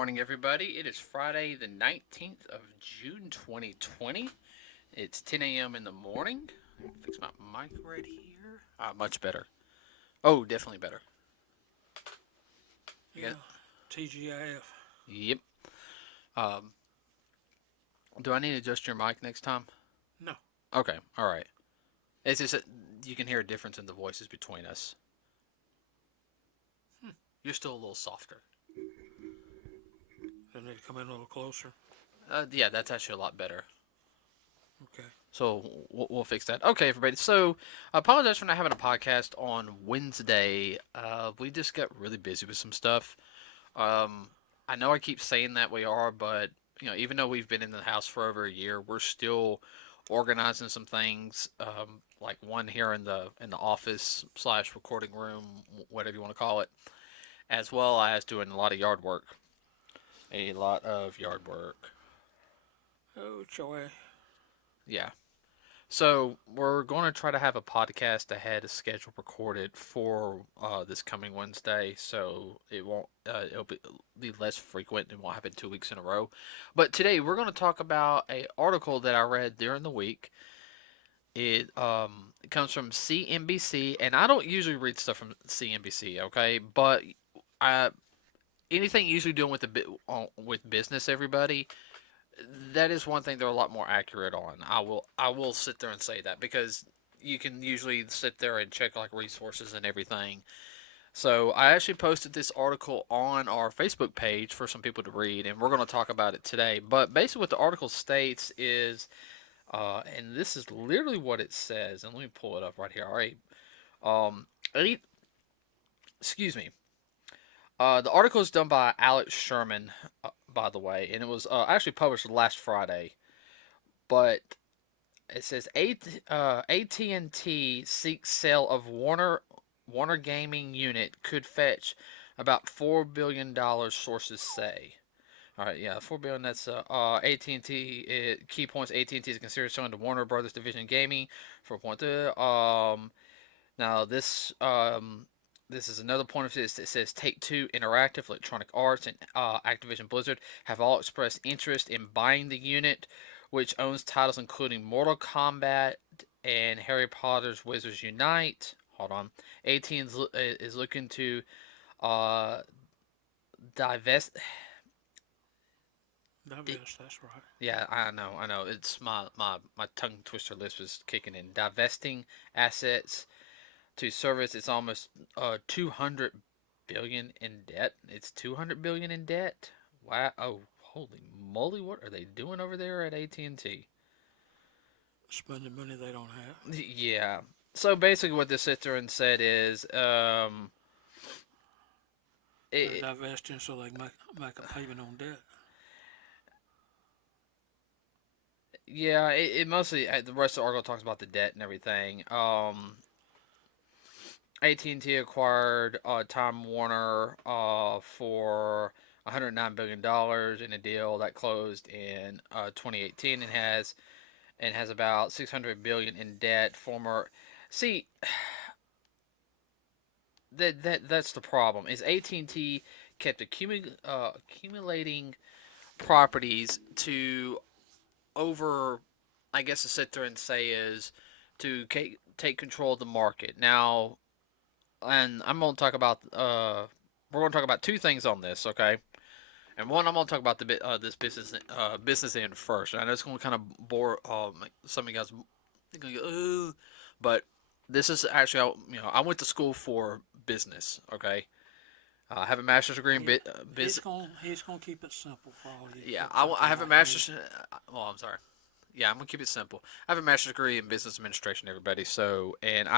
morning, everybody. It is Friday, the 19th of June, 2020. It's 10 a.m. in the morning. Let me fix my mic right here. Much better. Oh, definitely better. Yeah, TGIF. Yep. Um, do I need to adjust your mic next time? No. Okay, alright. It's just that you can hear a difference in the voices between us. Hmm. You're still a little softer. I need to come in a little closer. Yeah, that's actually a lot better. Okay. So we'll fix that. Okay, everybody. So I apologize for not having a podcast on Wednesday. We just got really busy with some stuff. Um, I know I keep saying that we are, but even though we've been in the house for over a year, we're still organizing some things. Like one here in the office slash recording room, whatever you want to call it, as well as doing a lot of yard work. A lot of yard work. Oh, joy. Yeah. So we're going to try to have a podcast ahead of schedule recorded for this coming Wednesday, so it'll be less frequent and won't happen 2 weeks in a row. But today we're going to talk about a article that I read during the week. It comes from CNBC, and I don't usually read stuff from CNBC, okay? But I anything usually doing with with business, everybody, that is one thing they're a lot more accurate on. I will sit there and say that because you can usually sit there and check like resources and everything. So I actually posted this article on our Facebook page for some people to read, and we're going to talk about it today. But basically, what the article states is, and this is literally what it says. And let me pull it up right here. All right, eight. Excuse me. The article is done by Alex Sherman, by the way, and it was actually published last Friday. But it says AT&T seeks sale of Warner Gaming unit could fetch about $4 billion, sources say. All right, yeah, 4 billion. That's AT&T. Key points: AT&T is considered selling to Warner Brothers Division Gaming for 4.2. Now this is another point of this. It says Take Two Interactive, Electronic Arts, and Activision Blizzard have all expressed interest in buying the unit, which owns titles including Mortal Kombat and Harry Potter's Wizards Unite. Hold on. AT&T is looking to uh, divest. Divest, that's right. Yeah, I know. It's my tongue twister list was kicking in. Divesting assets to service its almost 200 billion in debt. It's 200 billion in debt. Wow! Oh, holy moly! What are they doing over there at AT&T? Spending money they don't have. Yeah. So basically, what this sits there and said is, They're it, divesting so they can make a payment on debt. yeah, it mostly the rest of the article talks about the debt and everything. AT&T acquired Time Warner for $109 billion in a deal that closed in 2018 and has about 600 billion in debt. Former, see, that's the problem. Is AT&T kept accumulating properties to over, I guess to sit there and say is to take control of the market. Now, and I'm going to talk about we're going to talk about two things on this, okay? And one, I'm going to talk about this business end first. I know it's going to kind of bore some of you guys. Going to go, ooh, but this is actually, I went to school for business, okay? I have a master's degree in He, business. he's gonna keep it simple for all you Yeah, folks out I there have a like me. master's. Well, I'm sorry. Yeah, I'm gonna keep it simple. I have a master's degree in business administration, everybody. So, and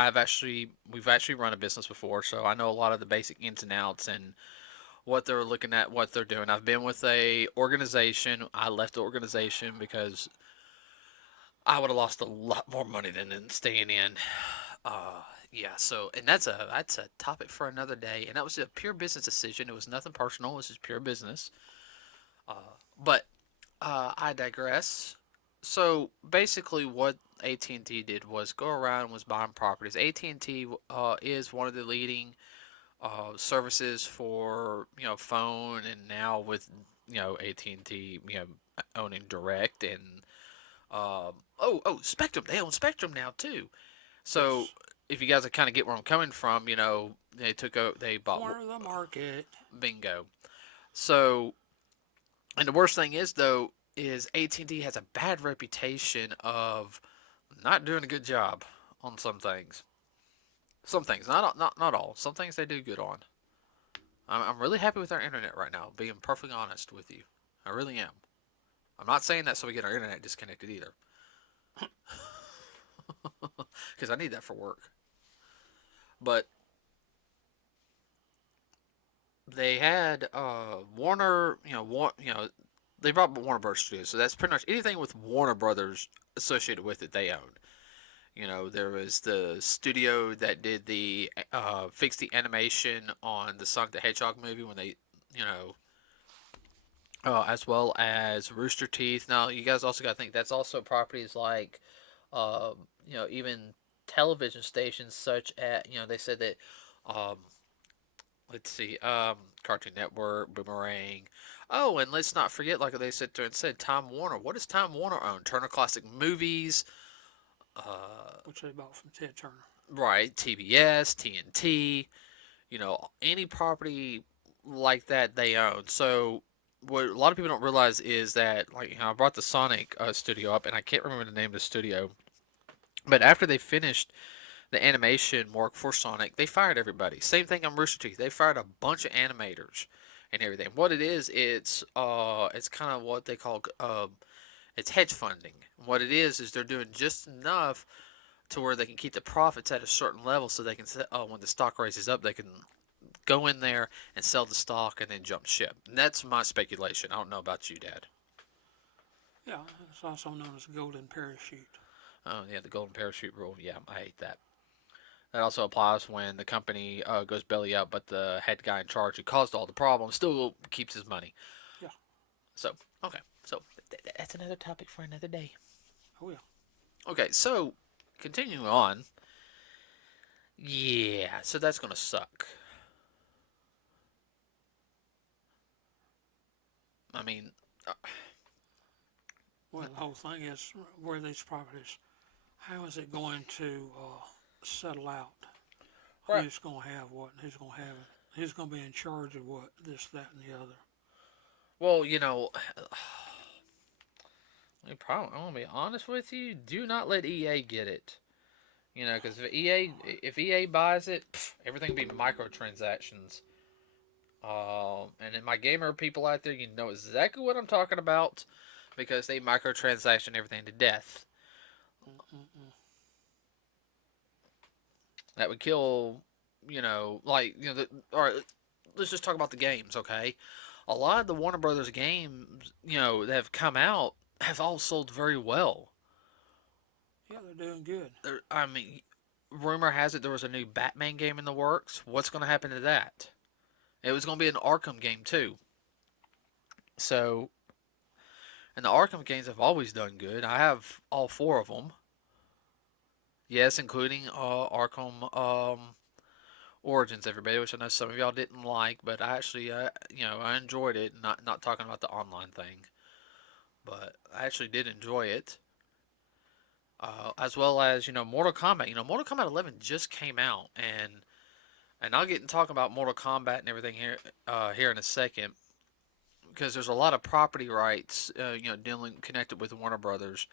we've actually run a business before, so I know a lot of the basic ins and outs and what they're looking at, what they're doing. I've been with a organization. I left the organization because I would have lost a lot more money than staying in. Yeah. So, and that's a topic for another day. And that was a pure business decision. It was nothing personal. It was just pure business. But I digress. So basically, what AT&T did was go around and was buying properties. AT&T is one of the leading services for phone, and now with AT&T owning Direct and Spectrum. They own Spectrum now too. So Yes. if you guys kind of get where I'm coming from, they bought Corner of the market. Bingo. So, and the worst thing is though is AT&T has a bad reputation of not doing a good job on some things. Some things, not all. Some things they do good on. I'm really happy with our internet right now. Being perfectly honest with you, I really am. I'm not saying that so we get our internet disconnected either, because I need that for work. But they had Warner, they brought Warner Brothers Studios, so that's pretty much anything with Warner Brothers associated with it they own. There was the studio that did the fixed the animation on the Sonic the Hedgehog movie when they, you know, as well as Rooster Teeth. Now you guys also got to think that's also properties like, even television stations such as, they said that, um, let's see, Cartoon Network, Boomerang. Oh, and let's not forget, like they said there and said, Time Warner. What does Time Warner own? Turner Classic Movies. Which they bought from Ted Turner. Right, TBS, TNT, any property like that they own. So what a lot of people don't realize is that, like, I brought the Sonic studio up, and I can't remember the name of the studio, but after they finished the animation work for Sonic, they fired everybody. Same thing on Rooster Teeth. They fired a bunch of animators and everything. What it is, it's kind of what they call it's hedge funding. What it is they're doing just enough to where they can keep the profits at a certain level, so they can when the stock raises up, they can go in there and sell the stock and then jump ship. And that's my speculation. I don't know about you, Dad. Yeah, it's also known as golden parachute. Oh yeah, the golden parachute rule. Yeah, I hate that. That also applies when the company goes belly up, but the head guy in charge who caused all the problems still keeps his money. Yeah. So okay, so that's another topic for another day. Oh yeah. Okay, so continuing on. Yeah, so that's gonna suck. I mean, uh, Well, the whole thing is where these properties. How is it going to settle out? right. Who's going to have what? And who's going to have it? Who's going to be in charge of what? This, that, and the other. Well, I'm gonna be honest with you. Do not let EA get it. Because if EA buys it, everything will be microtransactions. And then my gamer people out there, you know exactly what I'm talking about, because they microtransaction everything to death. Mm-mm-mm. That would kill, all right, let's just talk about the games, okay? A lot of the Warner Brothers games, that have come out have all sold very well. Yeah, they're doing good. I mean, rumor has it there was a new Batman game in the works. What's going to happen to that? It was going to be an Arkham game too. So, and the Arkham games have always done good. I have all four of them. Yes, including Arkham Origins, everybody, which I know some of y'all didn't like, but I actually, I enjoyed it. Not talking about the online thing, but I actually did enjoy it. As well as Mortal Kombat. Mortal Kombat 11 just came out, and I'll get and talk about Mortal Kombat and everything here in a second, because there's a lot of property rights, dealing connected with Warner Brothers.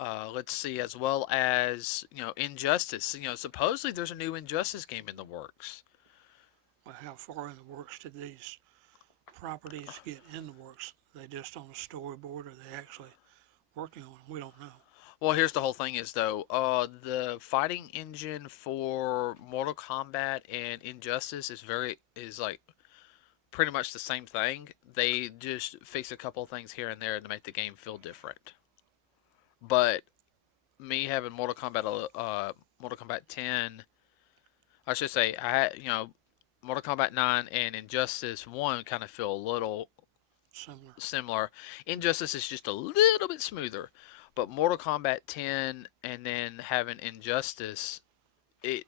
Let's see, as well as Injustice. Supposedly there's a new Injustice game in the works. Well, how far in the works did these properties get in the works? Are they just on the storyboard, or are they actually working on them? We don't know. Well, here's the whole thing is though, the fighting engine for Mortal Kombat and Injustice is like pretty much the same thing. They just fix a couple things here and there to make the game feel different. But me having Mortal Kombat 10, I should say, Mortal Kombat 9 and Injustice 1 kind of feel a little Similar. similar. Injustice is just a little bit smoother, but Mortal Kombat 10 and then having Injustice, it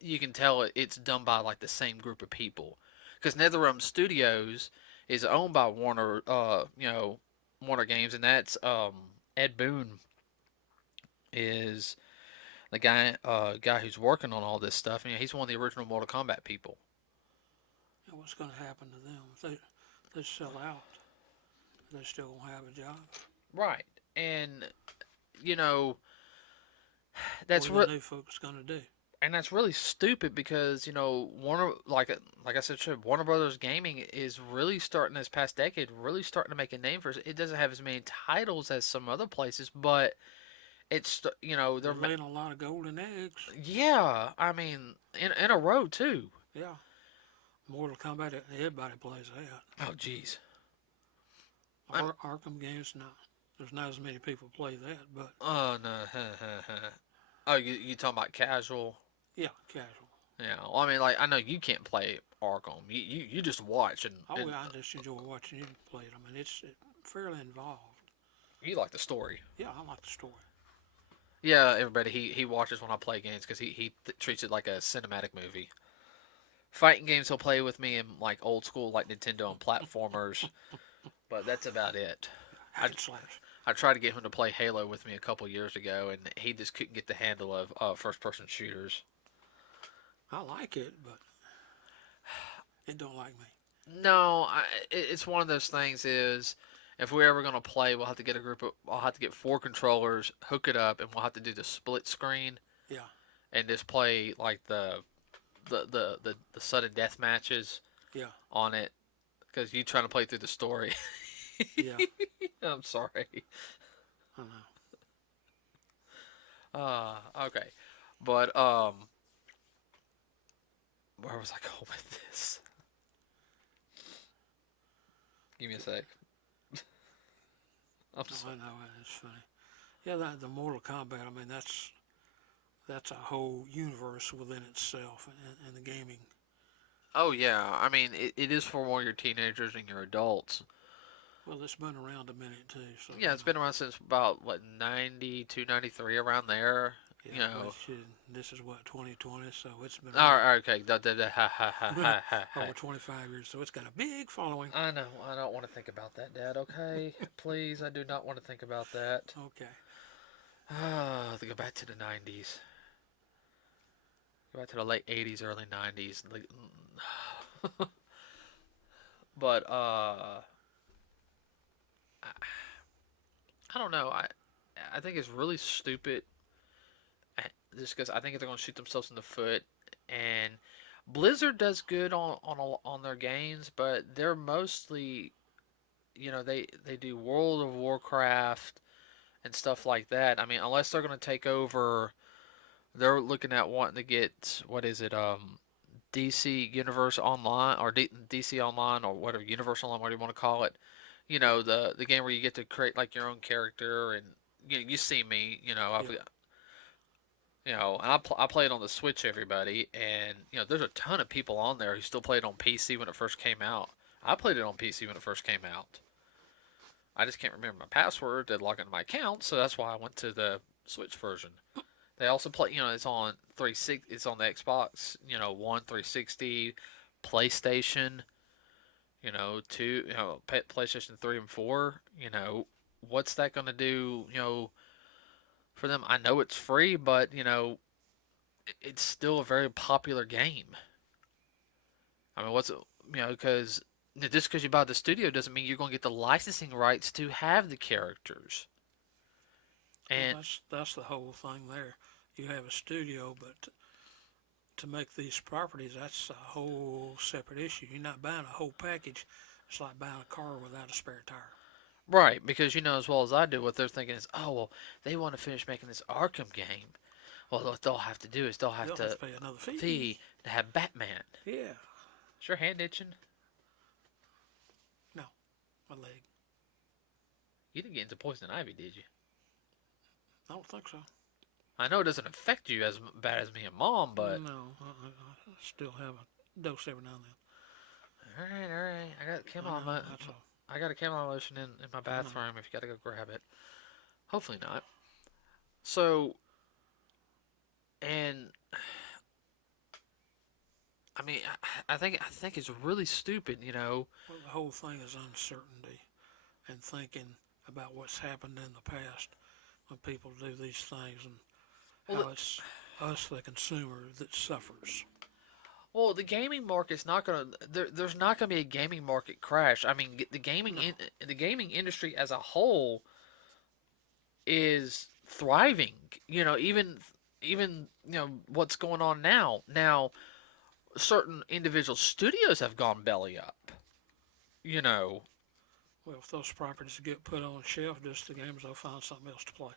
you can tell it's done by like the same group of people. Because NetherRealm Studios is owned by Warner, Warner Games, and that's Ed Boon is the guy who's working on all this stuff. And he's one of the original Mortal Kombat people. And what's going to happen to them if they sell out? They still won't have a job. Right, and you know What that's are the re- new folks going to do? and that's really stupid because Warner, like I said, Warner Brothers Gaming is really starting this past decade, really starting to make a name for it. It doesn't have as many titles as some other places, but it's They're laying a lot of golden eggs. yeah, I mean in a row too. Yeah, Mortal Kombat. Everybody plays that. Oh jeez. Arkham games, not. There's not as many people play that, but Oh no. Oh, you talking about casual? yeah, casual. Yeah. Well, I mean, like I know you can't play Arkham. You just watch Oh, and yeah, I just enjoy watching you play it. I mean, it's fairly involved. you like the story. Yeah, I like the story. Yeah, everybody he watches when I play games because he treats it like a cinematic movie. Fighting games he'll play with me in like old school like Nintendo and platformers, but that's about it. Hack and slash. I tried to get him to play Halo with me a couple years ago, and he just couldn't get the handle of first person shooters. I like it, but it don't like me. No, it's one of those things. Is if we're ever gonna play, we'll have to get a group of. I'll have to get four controllers, hook it up, and we'll have to do the split screen Yeah, and just play like the sudden death matches yeah, on it. Because you trying to play through the story. yeah. I'm sorry. I know. Okay, but where was I going with this? Give me a sec. I'm Oh, sorry. I know. It's funny. Yeah, the Mortal Kombat. I mean, that's a whole universe within itself in the gaming. Oh yeah, I mean it is for more your teenagers and your adults. Well, it's been around a minute too, so Yeah, it's been around since about what 92, 93, around there. yeah. You know. This is what 2020, so it's been All around right, okay. Ha ha ha ha ha ha. over 25 years, so it's got a big following. I know. I don't want to think about that, Dad. Okay, please. I do not want to think about that. Okay. Ah, to go back to the '90s. Go back to the late '80s, early '90s. But I don't know. I think it's really stupid. Just because I think they're going to shoot themselves in the foot. And Blizzard does good on their games, but they're mostly they do World of Warcraft and stuff like that. I mean, unless they're going to take over, they're looking at wanting to get what is it DC Universe Online or DC Online or whatever Universe Online, whatever you want to call it. The game where you get to create like your own character and you see me. I've Yeah. and I play it on the Switch, everybody, and there's a ton of people on there who still play it on PC when it first came out. I played it on PC when it first came out. I just can't remember my password to log into my account, so that's why I went to the Switch version. They also play, it's on 360, it's on the Xbox, One, 360, PlayStation, two, PlayStation 3 and 4. What's that going to do, for them? I know it's free, but, it's still a very popular game. I mean, because just because you buy the studio doesn't mean you're going to get the licensing rights to have the characters. Well, And that's the whole thing there. You have a studio, but to make these properties, that's a whole separate issue. You're not buying a whole package. It's like buying a car without a spare tire. right, because you know as well as I do, what they're thinking is, oh well, they want to finish making this Arkham game. Well, what they'll have to do is they'll have They'll have to to pay another fee. fee to have Batman. Yeah. Is your hand itching? No, my leg. You didn't get into poison ivy, did you? I don't think so. I know it doesn't affect you as bad as me and Mom, but No, I still have a dose every now and then. all right. That's all. I got a chamomile lotion in my bathroom. If you got to go grab it, hopefully not. So, and I mean, I think it's really stupid. Well, the whole thing is uncertainty and thinking about what's happened in the past when people do these things and Well, how it's us, the consumer, that suffers. the gaming market's not gonna. There's not gonna be a gaming market crash. I mean, No, the gaming industry as a whole is thriving. Even what's going on now. Now, certain individual studios have gone belly up. You know, well, if those properties get put on a shelf, just the games, they'll find something else to play.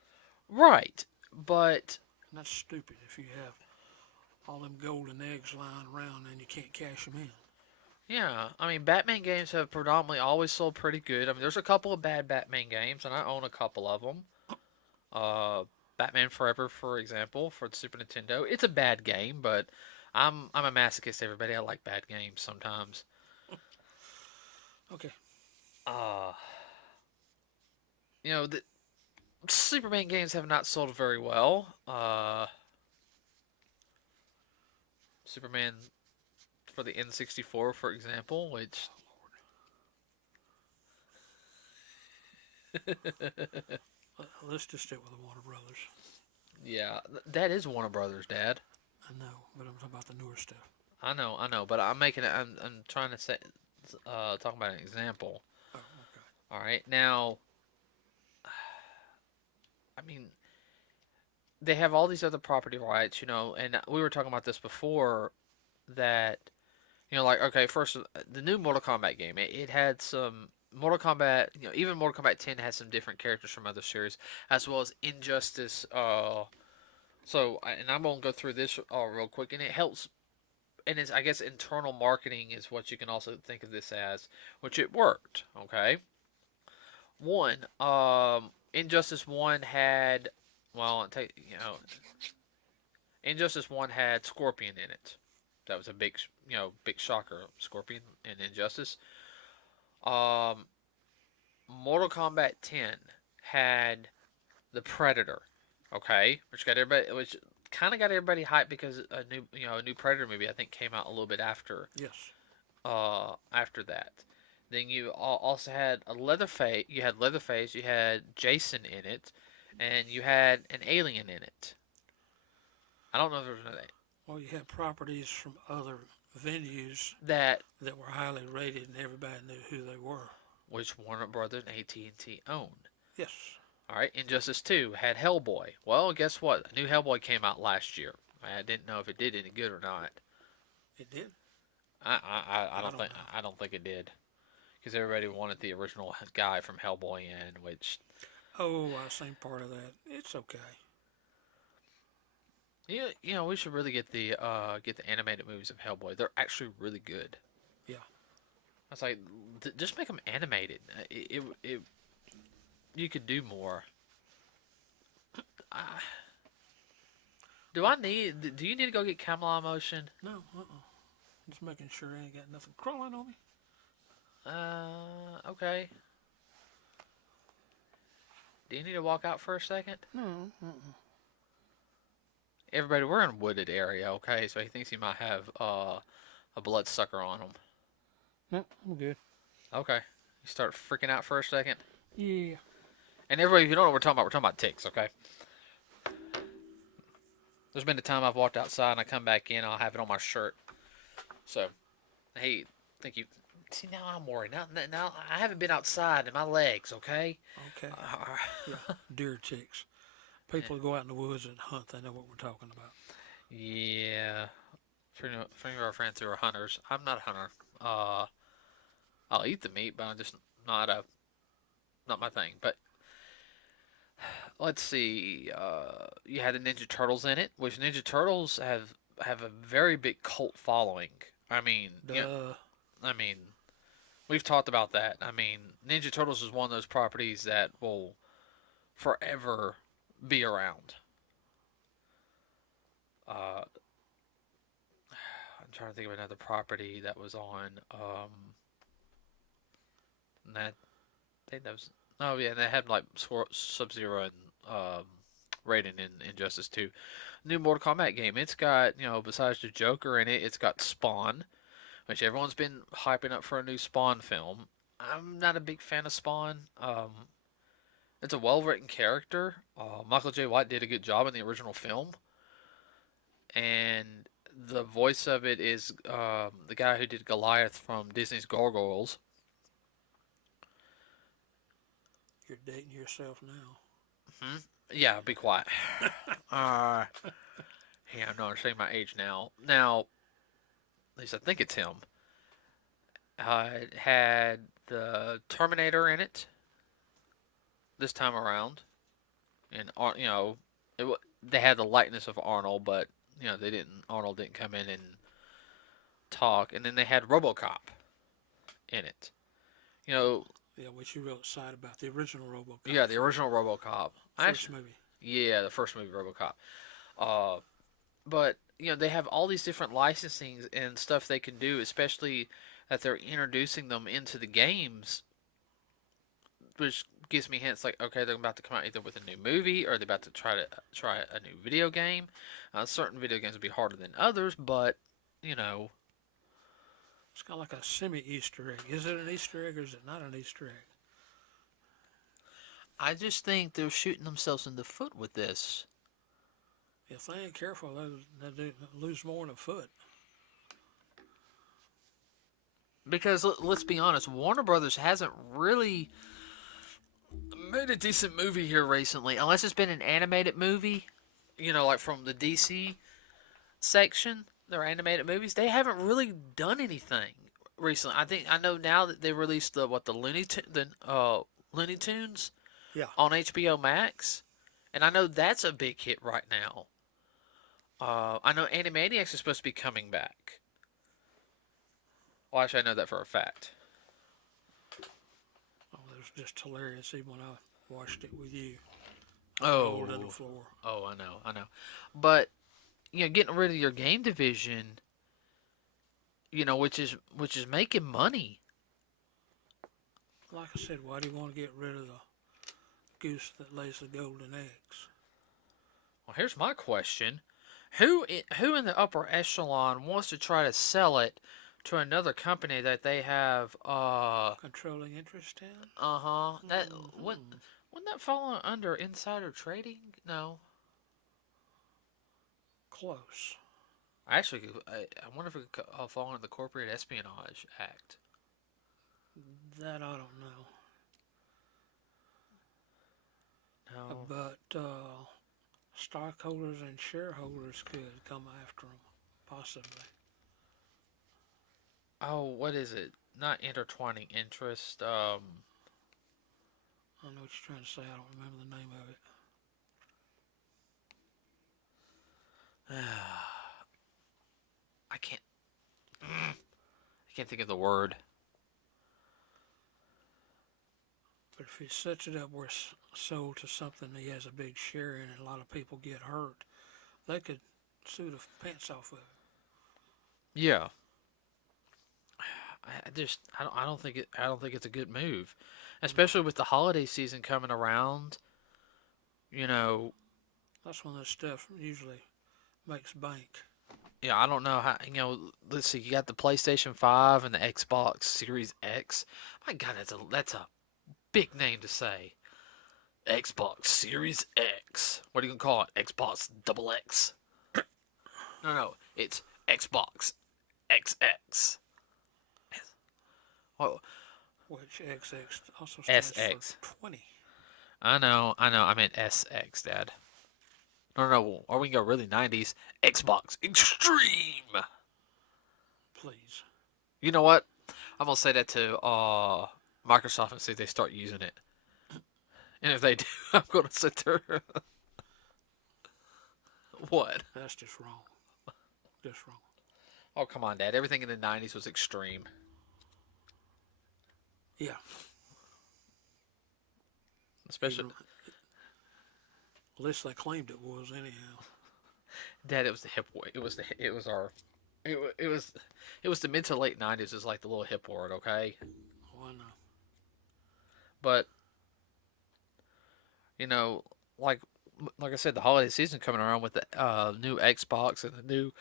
right? But And that's stupid if you have all them golden eggs lying around and you can't cash them in. yeah, I mean, Batman games have predominantly always sold pretty good. I mean, there's a couple of bad Batman games, and I own a couple of them. Uh, Batman Forever, for example, for the Super Nintendo. It's a bad game, but I'm a masochist. Everybody, I like bad games sometimes. Okay, Uh, the Superman games have not sold very well. Superman for the N64, for example, which let's just stick with the Warner Brothers. yeah, that is Warner Brothers, Dad. I know, but I'm talking about the newer stuff. I know, but I'm trying to say, talking about an example. Oh, okay. All right, now, I mean, they have all these other property rights, and we were talking about this before that, like, okay, first, the new Mortal Kombat game, it had some Mortal Kombat, even Mortal Kombat 10 has some different characters from other series, as well as Injustice. And I'm gonna go through this real quick, and it helps, and it's, I guess, internal marketing is what you can also think of this as, which it worked. Okay, one, Injustice One had, well, Injustice One had Scorpion in it. That was a big shocker. Scorpion in Injustice. Um, Mortal Kombat 10 had the Predator. Okay, which kind of got everybody hyped because a new Predator movie I think came out a little bit Yes. after that. Then you also had a Leatherface. You had Leatherface. You had Jason in it, and you had an alien in it. I don't know if there was another Well, you had properties from other venues that that were highly rated and everybody knew who they were. which Warner Brothers and AT&T owned. Yes, All right, Injustice 2 had Hellboy. Well, guess what? A new Hellboy came out last year. I didn't know if it did any good or not. it did. I I don't don't think know. I don't think it did because everybody wanted the original guy from Hellboy in, which Oh, I've seen part of that. It's okay. we should really get the animated movies of Hellboy. They're actually really good. Yeah. I was like, just make them animated. You could do more. Uh, Do you need to go get Camelot Motion? No, just making sure I ain't got nothing crawling on me. Okay. Do you need to walk out for a second? No, Everybody, we're in a wooded area, okay? So he thinks he might have a bloodsucker on him. no, I'm good. Okay. You start freaking out for a second. Yeah. And everybody, if you don't know what we're talking about ticks, okay? There's been a time I've walked outside and I come back in, I'll have it on my shirt. So, hey, thank you. See, now I'm worried. Now I haven't been outside in my legs, okay? Okay. Yeah. Deer ticks. People who go out in the woods and hunt, they know what we're talking about. Yeah. For any of our friends who are hunters, I'm not a hunter. I'll eat the meat, but I'm just not my thing. But let's see. You had the Ninja Turtles in it, which Ninja Turtles have a very big cult following. I mean, Duh. I mean, we've talked about that. I mean, Ninja Turtles is one of those properties that will forever be around. Uh, I'm trying to think of another property that was on. That I think that was. Oh yeah, and they had like Sub Zero and rating in Injustice 2. New Mortal Kombat game. It's got, besides the Joker in it, it's got Spawn, which everyone's been hyping up for a new Spawn film. I'm not a big fan of Spawn. It's a well written character. Michael J. White did a good job in the original film, and the voice of it is the guy who did Goliath from Disney's Gargoyles. You're dating yourself now. Hmm? Yeah, be quiet. uh, yeah, I'm not saying my age now. Now, at least I think it's him. It had the Terminator in it this time around, and they had the likeness of Arnold, but they didn't. Arnold didn't come in and talk, and then they had RoboCop in it. You know, Yeah, which you real excited about the original RoboCop. yeah, the original RoboCop. First movie. Yeah, the first movie RoboCop. But they have all these different licensings and stuff they can do, especially that they're introducing them into the games, which gives me hints like, okay, they're about to come out either with a new movie or they're about to try a new video game. Certain video games will be harder than others, but you know, It's kind of like a semi-Easter egg. Is it an Easter egg or is it not an Easter egg? I just think they're shooting themselves in the foot with this. If they ain't careful, they'll lose more than a foot. Because let's be honest, Warner Brothers hasn't really made a decent movie here recently, unless it's been an animated movie. Like from the DC section, their animated movies. They haven't really done anything recently. I know now that they released the Looney Tunes, Yeah. on HBO Max, and I know that's a big hit right now. I know Animaniacs is supposed to be coming back. Well, actually, I know that for a fact. Oh, it was just hilarious even when I watched it with you. Oh, Rolled on the floor. I know. But getting rid of your game division, which is making money. Like I said, why do you want to get rid of the goose that lays the golden eggs? Well, here's my question: Who in the upper echelon wants to try to sell it to another company that they have Controlling interest in? that wouldn't that fall under insider trading? No. Close. Actually, I wonder if it could fall under the Corporate Espionage Act. That I don't know. No. But stockholders and shareholders could come after them, possibly. Oh, what is it? Not intertwining interest. I know what you're trying to say. I don't remember the name of it. I can't. I can't think of the word. But if he sets it up where it's sold to something he has a big share in and a lot of people get hurt, they could sue the pants off of it. Yeah. I don't think it's a good move, especially with the holiday season coming around. That's when this stuff usually makes bank. Yeah, I don't know how. Let's see. You got the PlayStation 5 and the Xbox Series X. My God, that's a big name to say. Xbox Series X. What are you gonna call it? Xbox Double X. No, it's Xbox XX. Oh, Which XX also stands SX. for 20. I know. I meant SX, Dad. No. Or we can go really 90s. Xbox Extreme. Please. You know what? I'm gonna say that to Microsoft and see if they start using it. And if they do, I'm gonna sit there. What? That's just wrong. Just wrong. Oh, come on, Dad. Everything in the 90s was extreme. Yeah. Especially, At least they claimed it was anyhow. Dad. It was the hip. It was the mid to late 90s. Is like the little hip word, okay? Oh, I know. But like like I said, the holiday season coming around with the new Xbox and the new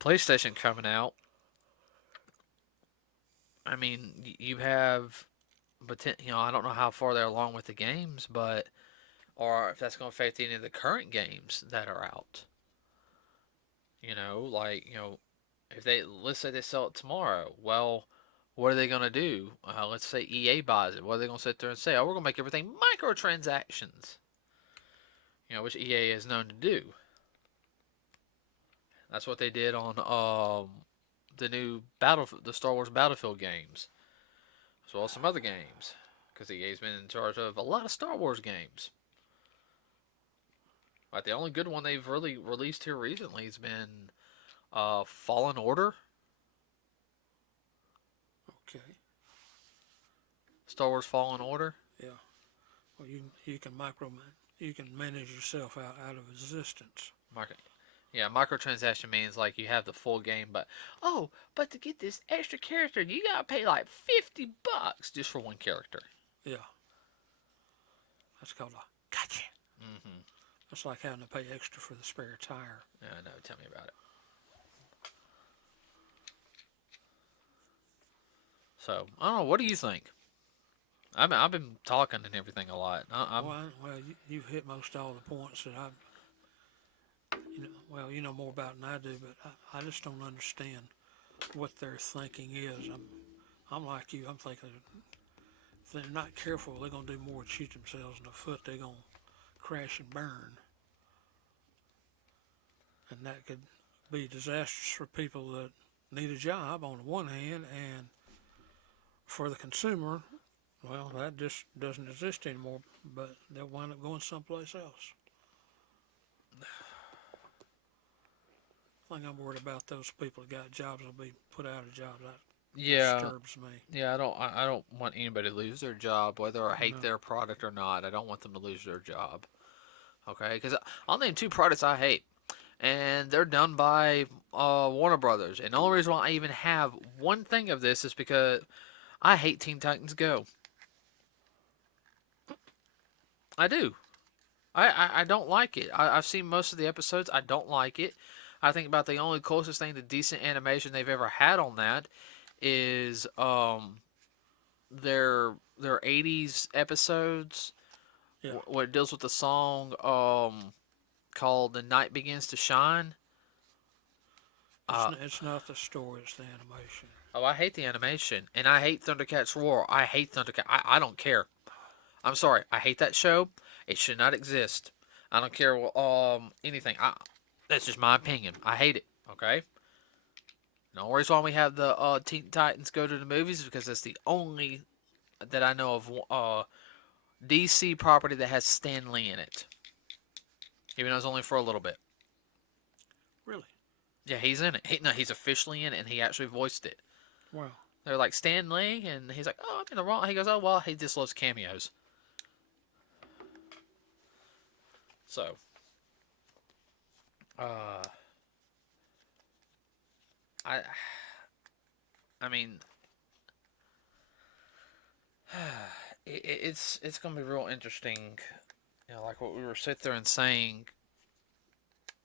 PlayStation coming out. I mean, you have, but I don't know how far they're along with the games, but or if that's going to affect any of the current games that are out. Like if they let's say they sell it tomorrow, well, what are they going to do? Let's say EA buys it. What are they going to sit there and say? Oh, we're going to make everything microtransactions. Which EA is known to do. That's what they did on the new the Star Wars Battlefield games, as well as some other games, because EA's been in charge of a lot of Star Wars games. Like the only good one they've really released here recently has been Fallen Order, Okay. Star Wars Fallen Order. Yeah. Well, you can you can manage yourself out of existence. Market. Yeah, microtransaction means like you have the full game, but to get this extra character, you gotta pay like $50 just for one character. Yeah. That's called a gotcha. Mm-hmm. That's like having to pay extra for the spare tire. Yeah, I know. Tell me about it. So I don't know. What do you think? I've been talking and everything a lot. You've hit most all the points that you know more about than I do, but I just don't understand what their thinking is. I'm like you. I'm thinking if they're not careful, they're gonna do more than shoot themselves in the foot. They're gonna crash and burn, and that could be disastrous for people that need a job on the one hand, and for the consumer, well, that just doesn't exist anymore. But they'll wind up going someplace else. I think I'm worried about those people that got jobs will be put out of jobs. That Yeah, disturbs me. yeah. I don't want anybody to lose their job, whether I hate No. their product or not. I don't want them to lose their job. Okay, because I'll name two products I hate, and they're done by Warner Brothers. And the only reason why I even have one thing of this is because I hate Teen Titans Go. I do. I don't like it. I've seen most of the episodes. I don't like it. I think about the only closest thing to decent animation they've ever had on that is their 80s episodes Yeah. where it deals with the song called "The Night Begins to Shine." Uh, It's not the story, it's the animation. oh, I hate the animation, and I hate Thundercats Roar. I hate Thundercats. I don't care. I'm sorry. I hate that show. It should not exist. I don't care anything. That's just my opinion. I hate it. Okay. No worries why we have the Teen Titans Go to the movies because that's the only that I know of DC property that has Stan Lee in it. Even though it's only for a little bit. Really? Yeah, he's in it. No, he's officially in it, and he actually voiced it. Wow. They're like Stan Lee, and he's like, "Oh, I'm in the wrong." He goes, "Oh well, he just loves cameos." So, uh, I, I mean, it's gonna be real interesting. Like what we were sitting there and saying.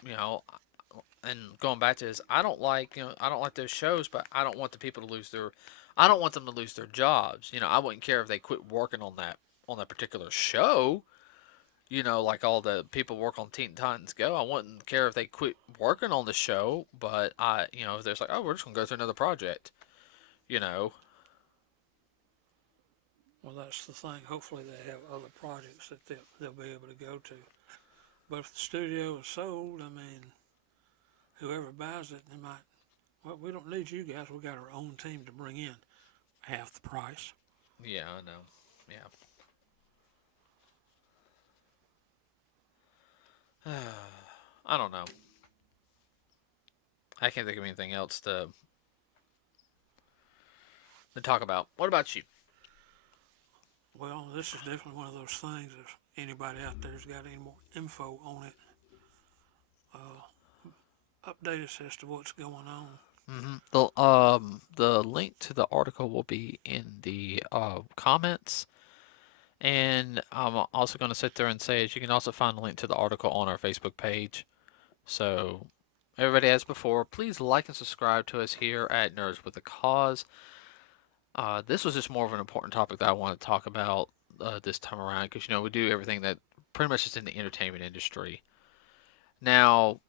You know, and going back to this, I don't like those shows, but I don't want the people to lose their, I don't want them to lose their jobs. I wouldn't care if they quit working on that particular show. Like all the people work on Teen Titans Go. I wouldn't care if they quit working on the show, but if there's like, oh, we're just gonna go through another project. You know, Well, that's the thing. Hopefully, they have other projects that they'll be able to go to. But if the studio is sold, I mean, whoever buys it, they might. Well, we don't need you guys. We got our own team to bring in half the price. yeah, I know, yeah. I don't know. I can't think of anything else to talk about. What about you? Well, this is definitely one of those things. If anybody out there's got any more info on it, update us as to what's going on. The link to the article will be in the comments, And I'm also going to sit there and say is you can also find a link to the article on our Facebook page. So, everybody, as before, please like and subscribe to us here at Nerds with a Cause. This was just more of an important topic that I want to talk about this time around because, we do everything that pretty much is in the entertainment industry. Now,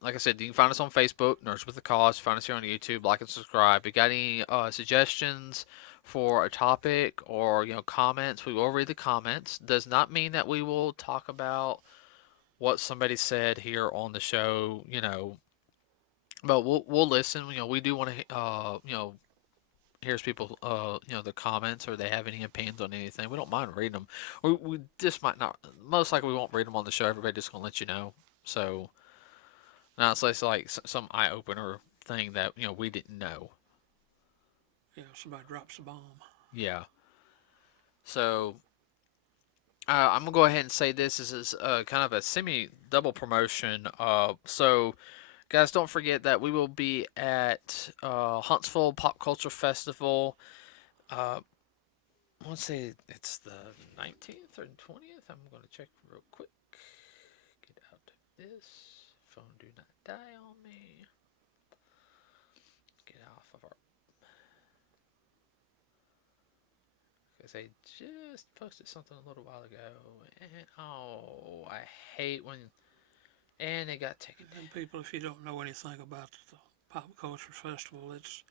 like I said, you can find us on Facebook, Nerds with a Cause. Find us here on YouTube, like and subscribe. If you got any suggestions for a topic or comments, we will read the comments. Does not mean that we will talk about what somebody said here on the show. But we'll listen. We do want to here's people the comments or they have any opinions on anything. We don't mind reading them. We just might not. Most likely we won't read them on the show. Everybody just gonna let you know. So now it's like some eye opener thing that we didn't know. Yeah, somebody drops a bomb. Yeah. So I'm gonna go ahead and say this is kind of a semi double promotion. So guys, don't forget that we will be at Huntsville Pop Culture Festival. Uh, I want to say it's the 19th or 20th. I'm going to check real quick. Get out of this. Phone do not die on me. Get off of our. Because I just posted something a little while ago. And oh, I hate when. And it got taken down. And people, if you don't know anything about the Pop Culture Festival, it's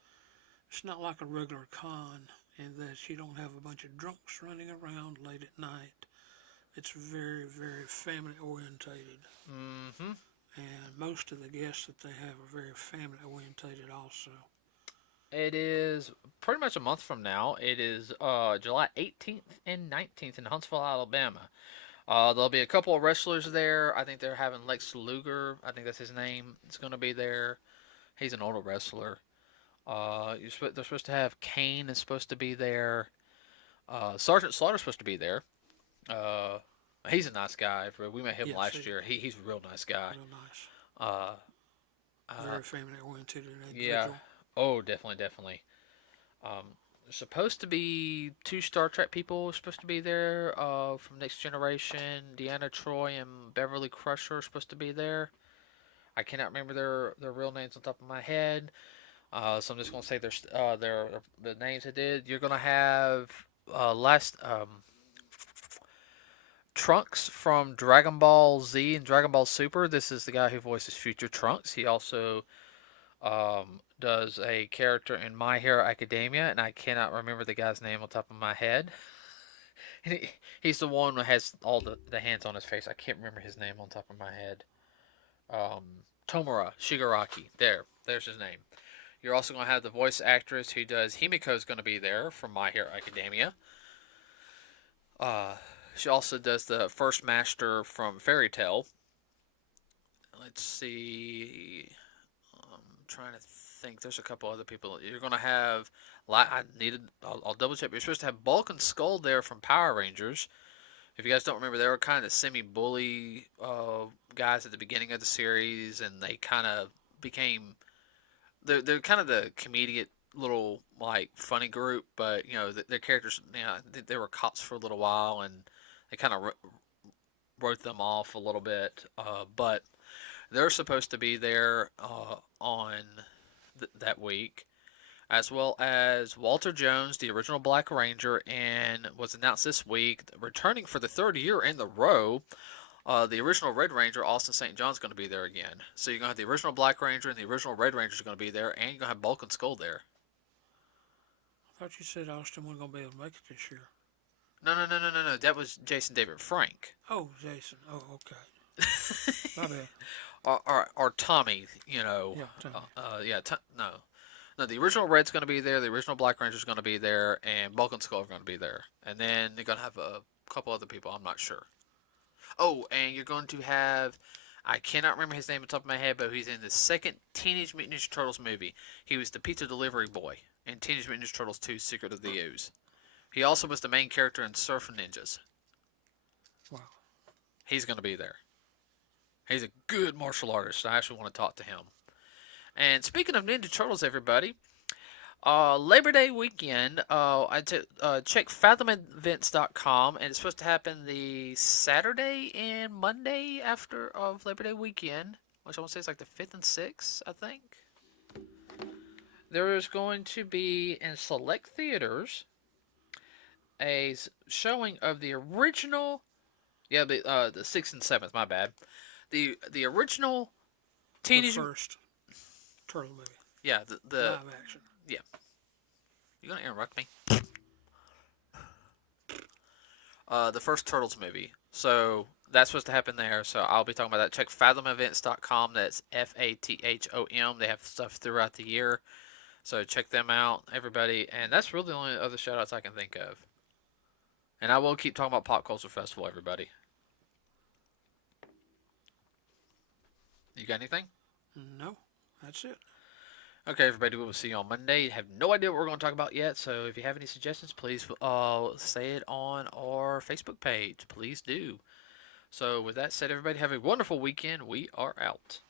not like a regular con in that you don't have a bunch of drunks running around late at night. It's very, very family orientated. Mm-hmm. And most of the guests that they have are very family orientated also. It is pretty much a month from now. It is July 18th and 19th in Huntsville, Alabama. There'll be a couple of wrestlers there. I think they're having Lex Luger. I think that's his name. It's going to be there. He's an older wrestler. They're supposed to have Kane is supposed to be there. Sergeant Slaughter's supposed to be there. Uh, he's a nice guy. We met him Yes, last year. He's a real nice guy. real nice. Uh, Very family oriented yeah. individual. Oh, definitely, definitely. There's supposed to be two Star Trek people supposed to be there. From Next Generation, Deanna Troy and Beverly Crusher are supposed to be there. I cannot remember their real names on top of my head. So I'm just gonna say their the names they did. You're gonna have last Trunks from Dragon Ball Z and Dragon Ball Super. This is the guy who voices Future Trunks. He also does a character in My Hero Academia, and I cannot remember the guy's name on top of my head. He's the one that has all the hands on his face. I can't remember his name on top of my head. Tomura Shigaraki. There's his name. You're also going to have the voice actress who does Himiko is going to be there from My Hero Academia. She also does the first master from Fairy Tale. Let's see. I'm trying to think. There's a couple other people. You're going to have. I'll double check. You're supposed to have Bulk and Skull there from Power Rangers. If you guys don't remember, they were kind of semi-bully guys at the beginning of the series, and they kind of became. They're kind of the comedic little like funny group, but their characters. They were cops for a little while, and they kind of wrote them off a little bit. But they're supposed to be there on that week, as well as Walter Jones, the original Black Ranger, and was announced this week, returning for the third year in the row. The original Red Ranger, Austin St. John's, going to be there again. So you're going to have the original Black Ranger and the original Red Ranger is going to be there, and you're going to have Bulk and Skull there. I thought you said Austin wasn't going to be able to make it this year. No. That was Jason David Frank. Oh, Jason. Oh, okay. My bad. Or Tommy, Yeah, Tommy. no. No, the original Red's going to be there, the original Black Ranger's going to be there, and Bulk and Skull are going to be there. And then they're going to have a couple other people, I'm not sure. Oh, and you're going to have, I cannot remember his name on the top of my head, but he's in the second Teenage Mutant Ninja Turtles movie. He was the pizza delivery boy in Teenage Mutant Ninja Turtles 2 Secret of the Ooze. He also was the main character in Surf Ninjas. Wow. He's going to be there. He's a good martial artist. I actually want to talk to him. And speaking of Ninja Turtles, everybody, Labor Day weekend. Check fathomevents.com, and it's supposed to happen the Saturday and Monday after of Labor Day weekend, which I want to say is like the 5th and 6th, I think. There is going to be in select theaters a showing of the original. Yeah, the 6th and 7th. My bad. The original The teenage. first turtle movie, Yeah, the live action. yeah. You gonna interrupt me? The first Turtles movie. So that's supposed to happen there. So I'll be talking about that. Check fathomevents.com. That's FATHOM. They have stuff throughout the year. So check them out, everybody. And that's really the only other shout outs I can think of. And I will keep talking about Pop Culture Festival, everybody. You got anything? No, that's it. Okay, everybody, we will see you on Monday. Have no idea what we're going to talk about yet, so if you have any suggestions, please say it on our Facebook page. Please do. So, with that said, everybody, have a wonderful weekend. We are out.